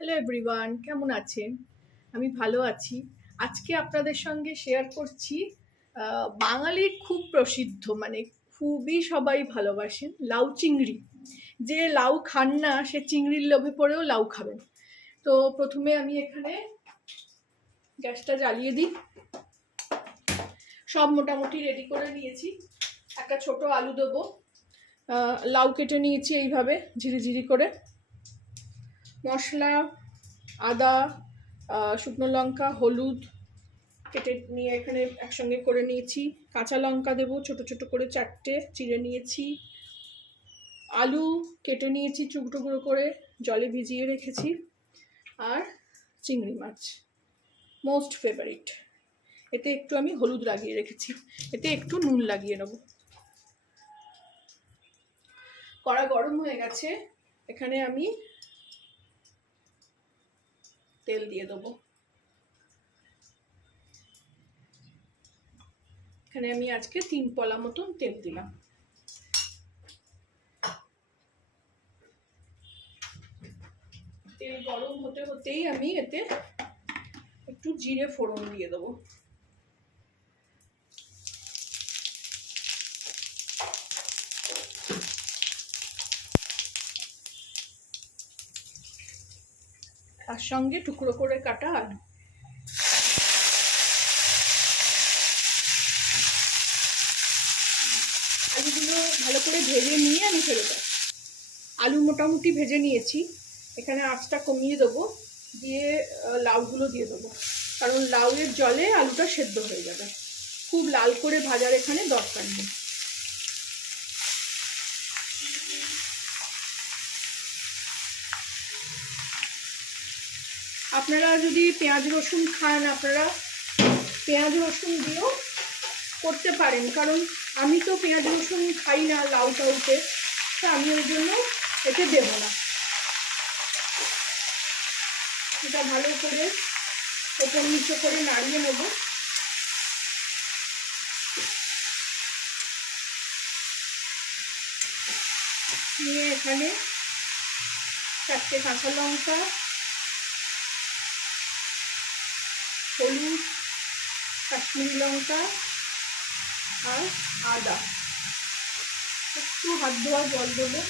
Hello everyone, কেমন আছেন? আমি ভালো আছি। আজকে আপনাদের সঙ্গে শেয়ার করছি বাঙালির খুব প্রসিদ্ধ, মানে খুবই সবাই ভালোবাসেন লাউ চিংড়ি। যে লাউ খান না সে চিংড়ির লোভে পড়েও লাউ খাবেন। তো প্রথমে আমি এখানে গ্যাসটা জ্বালিয়ে দিই। সব মোটামুটি রেডি করে নিয়েছি। একটা ছোট আলু দেবো, লাউ কেটে নিয়েছি এইভাবে ঝিরিঝিরি করে। মশলা আদা, শুকনো লঙ্কা, হলুদ কেটে নিয়ে এখানে একসঙ্গে করে নিয়েছি। কাঁচা লঙ্কা দেবো ছোট ছোট করে 4টে চিড়ে নিয়েছি। আলু কেটে নিয়েছি টুকরো টুকরো করে, জলে ভিজিয়ে রেখেছি। আর চিংড়ি মাছ মোস্ট ফেভারিট, এতে একটু আমি হলুদ লাগিয়ে রেখেছি, এতে একটু নুন লাগিয়ে নেব। কড়া গরম হয়ে গেছে, এখানে আমি তেল দিয়ে দেবো। এখানে আমি আজকে 3 পলা মতন তেল দিলাম। তেল গরম হতে হতেই আমি এতে একটু জিরে ফোড়ন দিয়ে দেবো। তার সঙ্গে টুকরো করে কাটা আলু। আলুগুলো ভালো করে ভেজে নিয়ে আমি ফেলে দেবো। আলু মোটামুটি ভেজে নিয়েছি, এখানে আঁচটা কমিয়ে দেবো, দিয়ে লাউগুলো দিয়ে দেবো, কারণ লাউয়ের জলে আলুটা সেদ্ধ হয়ে যাবে। খুব লাল করে ভাজার এখানে দরকার নেই। আপনারা যদি পেঁয়াজ রসুন খান, আপনারা পেঁয়াজ রসুন দিয়েও করতে পারেন, কারণ আমি তো পেঁয়াজ রসুন খাই না লাউ টাউতে, তো আমি ওই জন্য এতে দেবো না। এটা ভালো করে ওপর নিচে করে নাড়িয়ে নেব। নিয়ে এখানে 4টে কাঁচা লঙ্কা, হলুদ, কাশ্মীরি লঙ্কা আর আদা, একটু হাত ধোয়া জল দেবো।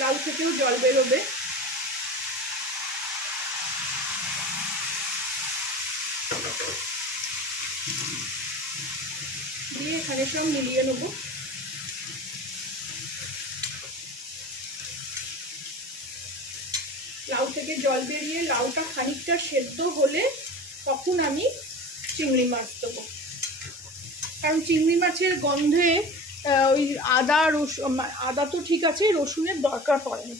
লাউ থেকেও জল বেরোবে। দিয়ে এখানে সব মিলিয়ে নেবো। লাউ থেকে জল বেরিয়ে লাউটা খানিকটা সেদ্ধ হলে তখন আমি চিংড়ি মাছ দেবো, কারণ চিংড়ি মাছের গন্ধে ওই আদা তো ঠিক আছে, রসুনের দরকার পড়ে না।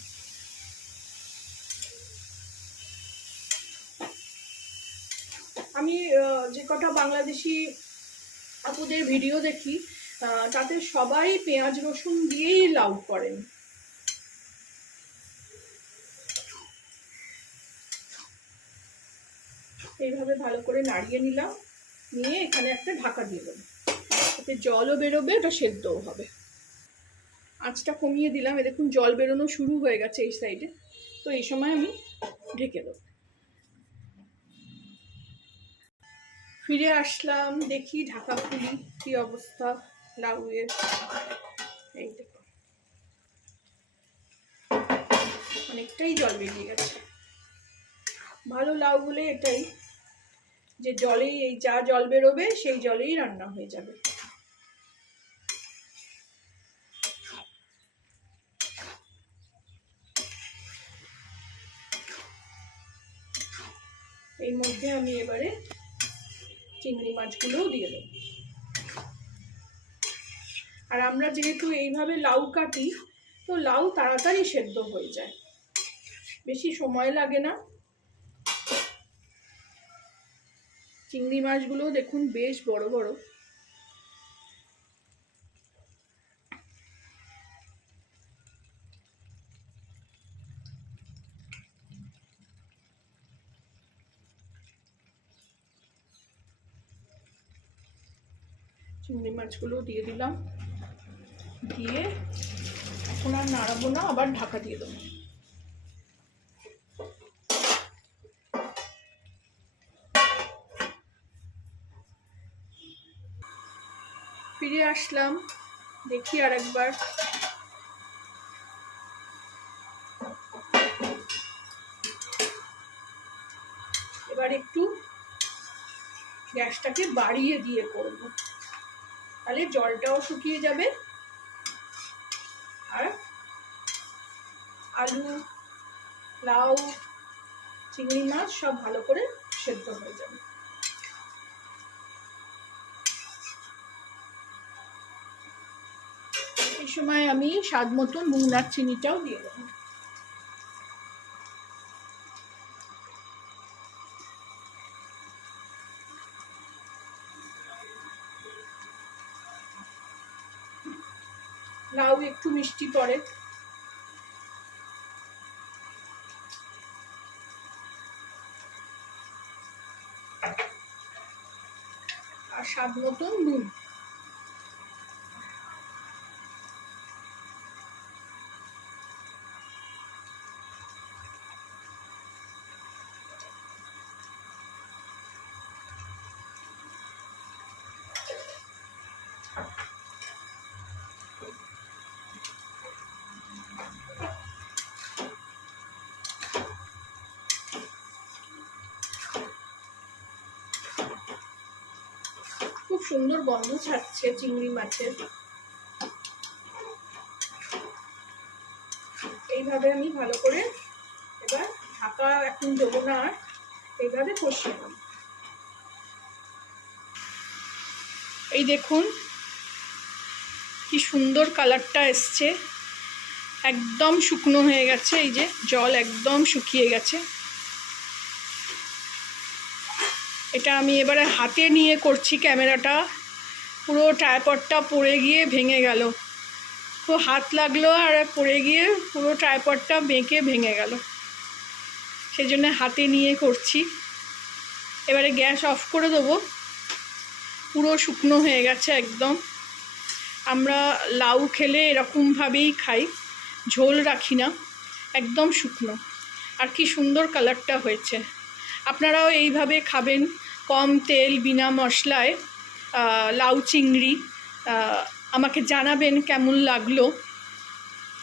আমি যে কটা বাংলাদেশি আপুদের ভিডিও দেখি, তাতে সবাই পেঁয়াজ রসুন দিয়েই লাউ করেন। এইভাবে ভালো করে নাড়িয়ে নিলাম, নিয়ে এখানে একটা ঢাকা দিয়ে দেবো, এতে জলও বেরোবে, ওটা সেদ্ধও হবে। আঁচটা কমিয়ে দিলাম, এ দেখুন জল বেরোনো শুরু হয়ে গেছে এই সাইডে, তো এই সময় আমি ঢেকে দেবো। ফিরে আসলাম, দেখি ঢাকা খুলি কি অবস্থা লাউয়ের। এই দেখো অনেকটাই জল বেরিয়ে গেছে। ভালো লাউ বলে এটাই যে জলেই, এই যা জল বেরোবে সেই জলেই রান্না হয়ে যাবে। এর মধ্যে আমি এবারে চিংড়ি মাছগুলোও দিয়ে দেব। আর আমরা যেহেতু এইভাবে লাউ কাটি, তো লাউ তাড়াতাড়ি সেদ্ধ হয়ে যায়, বেশি সময় লাগে না। চিংড়ি মাছগুলো দেখুন বেশ বড় বড়। চিংড়ি মাছগুলো দিয়ে দিলাম। দিয়ে এখন আর নাড়াবো না, আবার ঢাকা দিয়ে দেবো। ফিরে আসলাম, দেখি আর একবার। এবার একটু গ্যাসটাকে বাড়িয়ে দিয়ে করব, তাহলে জলটাও শুকিয়ে যাবে আর আলু, লাউ, চিংড়ি মাছ সব ভালো করে সেদ্ধ হয়ে যাবে। এই সময় আমি স্বাদ মতো নুন আর চিনিটাও দিয়ে দেবো। লাউ একটু মিষ্টি পড়ে, আর স্বাদ মতো নুন। খুব সুন্দর গন্ধ ছাড়ছে চিংড়ি মাছের। এইভাবে আমি ভালো করে এবার ঢাকা এখন দেবো না, আর এইভাবে কষিয়ে নেব। এই দেখুন কি সুন্দর কালারটা এসছে, একদম শুকনো হয়ে গেছে। এই যে জল একদম শুকিয়ে গেছে। এটা আমি এবারে হাতে নিয়ে করছি, ক্যামেরাটা পুরো ট্রাইপডটা পড়ে গিয়ে ভেঙে গেল, খুব হাত লাগলো আর পড়ে গিয়ে পুরো ট্রাইপডটা বেঁকে ভেঙে গেল, সেই জন্য হাতে নিয়ে করছি। এবারে গ্যাস অফ করে দেবো। পুরো শুকনো হয়ে গেছে একদম। আমরা লাউ খেলে এরকমভাবেই খাই, ঝোল রাখি না, একদম শুকনো। আর কি সুন্দর কালারটা হয়েছে। আপনারাও এইভাবে খাবেন, কম তেল বিনা মশলায় লাউ চিংড়ি। আমাকে জানাবেন কেমন লাগলো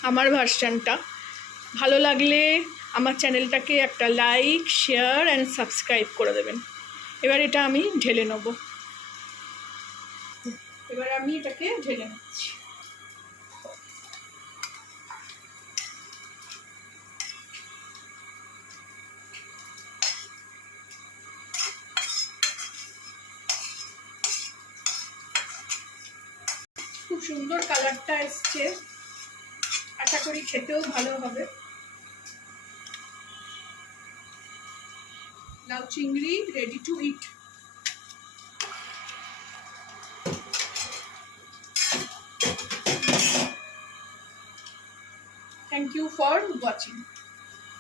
আমার ভার্সনটা। ভালো লাগলে আমার চ্যানেলটাকে একটা লাইক, শেয়ার অ্যান্ড সাবস্ক্রাইব করে দেবেন। এবার এটা আমি ঢেলে নেব। এবার আমি এটাকে ঢেলে নিচ্ছি। খুব সুন্দর কালারটা এসছে, আশা করি খেতেও ভালো হবে। লাউ চিংড়ি ready to it. Thank you for watching.